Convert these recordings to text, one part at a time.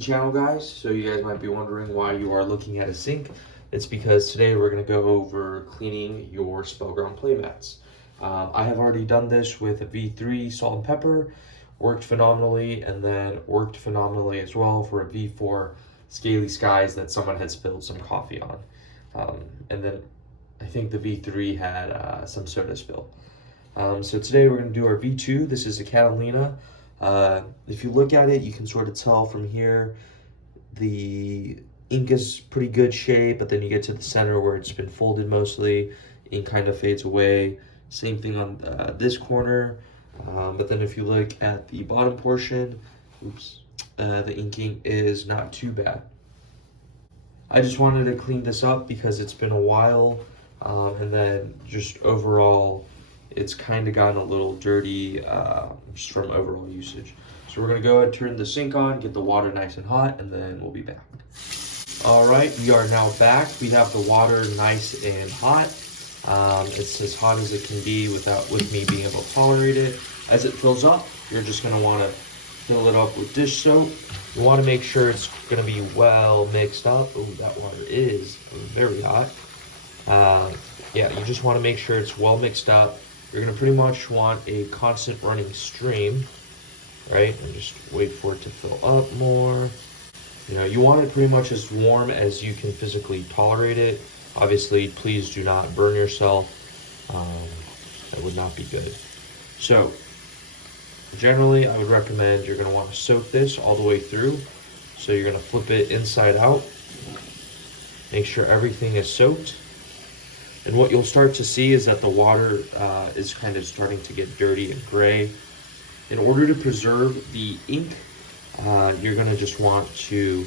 channel, guys. So you guys might be wondering why you are looking at a sink. It's because today we're going to go over cleaning your Spellground playmats. I have already done this with a V3 salt and pepper, worked phenomenally, and then worked phenomenally as well for a V4 Scaley skies that someone had spilled some coffee on. And then I think the V3 had some soda spill. So today we're going to do our V2. This is a Catalina. If you look at it, you can sort of tell from here the ink is pretty good shape, but then you get to the center where it's been folded mostly, ink kind of fades away. Same thing on this corner, but then if you look at the bottom portion, the inking is not too bad. I just wanted to clean this up because it's been a while, and then just overall it's kind of gotten a little dirty just from overall usage. So we're gonna go ahead and turn the sink on, get the water nice and hot, and then we'll be back. All right, we are now back. We have the water nice and hot. It's as hot as it can be with me being able to tolerate it. As it fills up, you're just gonna wanna fill it up with dish soap. You wanna make sure it's gonna be well mixed up. Ooh, that water is very hot. Yeah, you just wanna make sure it's well mixed up. You're gonna pretty much want a constant running stream, right? And just wait for it to fill up more. You know, you want it pretty much as warm as you can physically tolerate it. Obviously, please do not burn yourself. That would not be good. So, generally, I would recommend you're gonna wanna soak this all the way through. So you're gonna flip it inside out. Make sure everything is soaked. And what you'll start to see is that the water is kind of starting to get dirty and gray. In order to preserve the ink, you're gonna just want to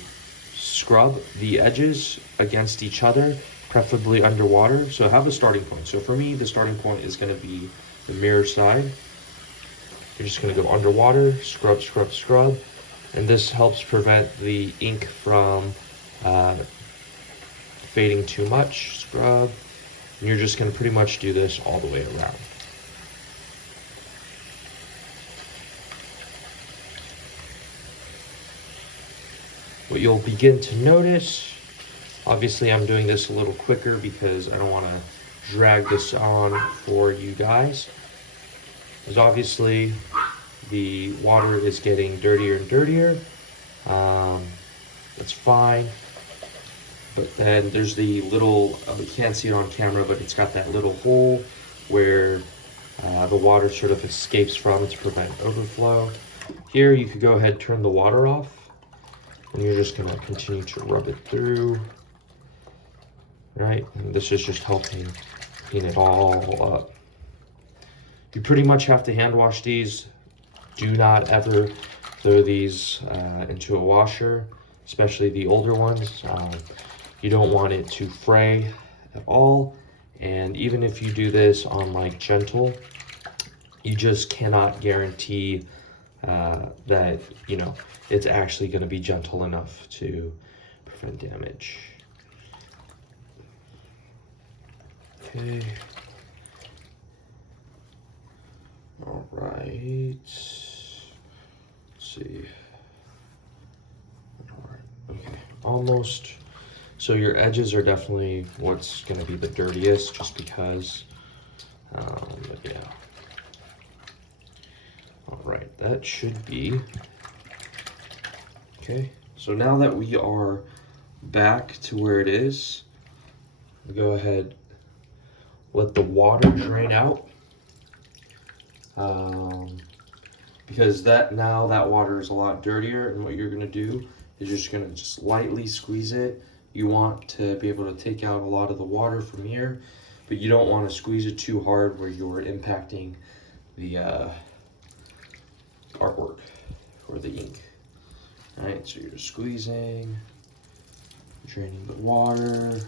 scrub the edges against each other, preferably underwater. So have a starting point. So for me, the starting point is gonna be the mirror side. You're just gonna go underwater, scrub, scrub, scrub. And this helps prevent the ink from fading too much. Scrub. And you're just going to pretty much do this all the way around. What you'll begin to notice, obviously I'm doing this a little quicker because I don't want to drag this on for you guys, is obviously the water is getting dirtier and dirtier. That's fine. But then there's the little, you can't see it on camera, but it's got that little hole where the water sort of escapes from to prevent overflow. Here you could go ahead and turn the water off, and you're just gonna continue to rub it through, right? And this is just helping clean it all up. You pretty much have to hand wash these. Do not ever throw these into a washer, especially the older ones. You don't want it to fray at all. And even if you do this on like gentle, you just cannot guarantee that, you know, it's actually going to be gentle enough to prevent damage. Okay. All right. Let's see. All right. Okay. Almost. So your edges are definitely what's going to be the dirtiest, just because, but yeah. All right, that should be, okay. So now that we are back to where it is, we'll go ahead, let the water drain out. Because that water is a lot dirtier, and what you're going to do is you're just going to just lightly squeeze it. You want to be able to take out a lot of the water from here, but you don't want to squeeze it too hard where you're impacting the artwork or the ink. All right, so you're squeezing, draining the water.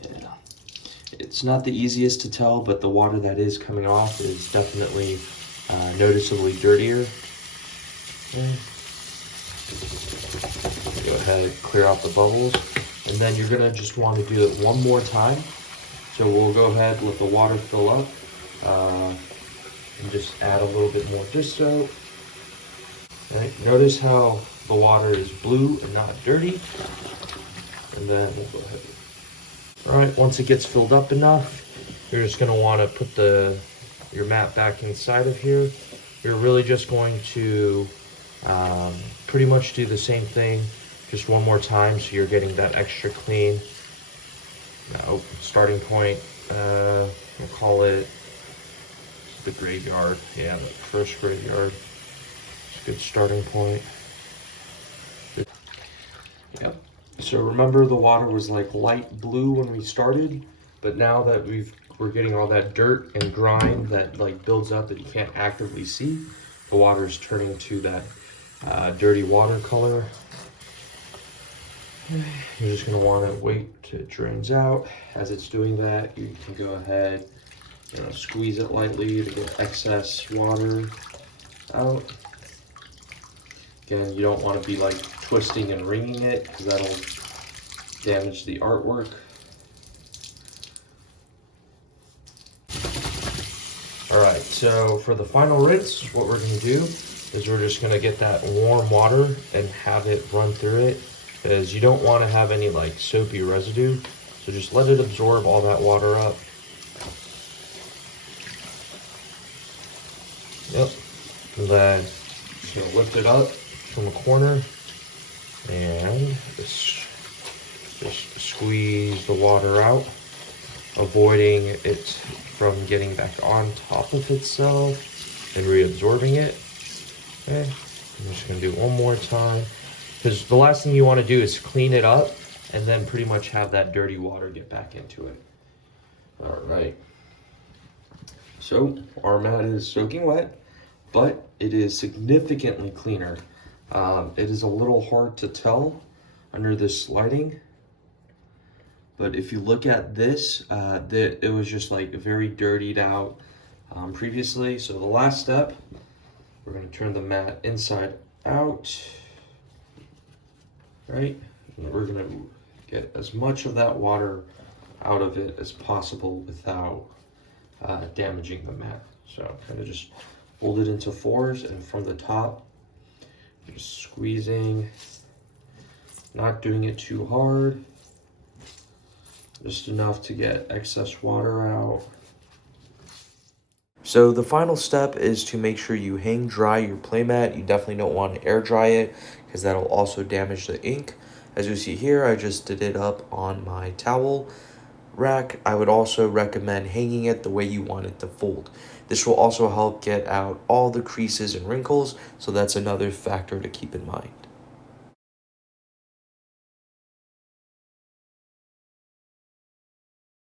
Yeah. It's not the easiest to tell, but the water that is coming off is definitely noticeably dirtier. Okay. Go ahead, clear out the bubbles, and then you're gonna just want to do it one more time. So we'll go ahead, let the water fill up, and just add a little bit more dish soap. Right? Notice how the water is blue and not dirty. And then we'll go ahead. All right, once it gets filled up enough, you're just gonna wanna put your mat back inside of here. You're really just going to pretty much do the same thing just one more time so you're getting that extra clean. Now, starting point, we'll call it the graveyard. Yeah, the first graveyard. It's a good starting point. Yep. So remember the water was like light blue when we started, but now that we're getting all that dirt and grime that like builds up that you can't actively see, the water is turning to that dirty water color. You're just gonna want to wait till it drains out. As it's doing that, you can go ahead, squeeze it lightly to get excess water out. Again, you don't want to be like twisting and wringing it because that'll damage the artwork. All right, so for the final rinse, what we're gonna do is we're just gonna get that warm water and have it run through it, because you don't want to have any like soapy residue. So just let it absorb all that water up. Yep. And then just gonna lift it up from a corner and just squeeze the water out, avoiding it from getting back on top of itself and reabsorbing it. Okay, I'm just gonna do it one more time, because the last thing you want to do is clean it up and then pretty much have that dirty water get back into it. All right, so our mat is soaking wet, but it is significantly cleaner. It is a little hard to tell under this lighting, but if you look at this, it was just like very dirtied out previously. So the last step, we're going to turn the mat inside out, right? And we're going to get as much of that water out of it as possible without damaging the mat. So kind of just fold it into fours, and from the top, just squeezing, not doing it too hard, just enough to get excess water out. So the final step is to make sure you hang dry your playmat. You definitely don't want to air dry it because that'll also damage the ink. As you see here, I just did it up on my towel rack. I would also recommend hanging it the way you want it to fold. This will also help get out all the creases and wrinkles, so that's another factor to keep in mind.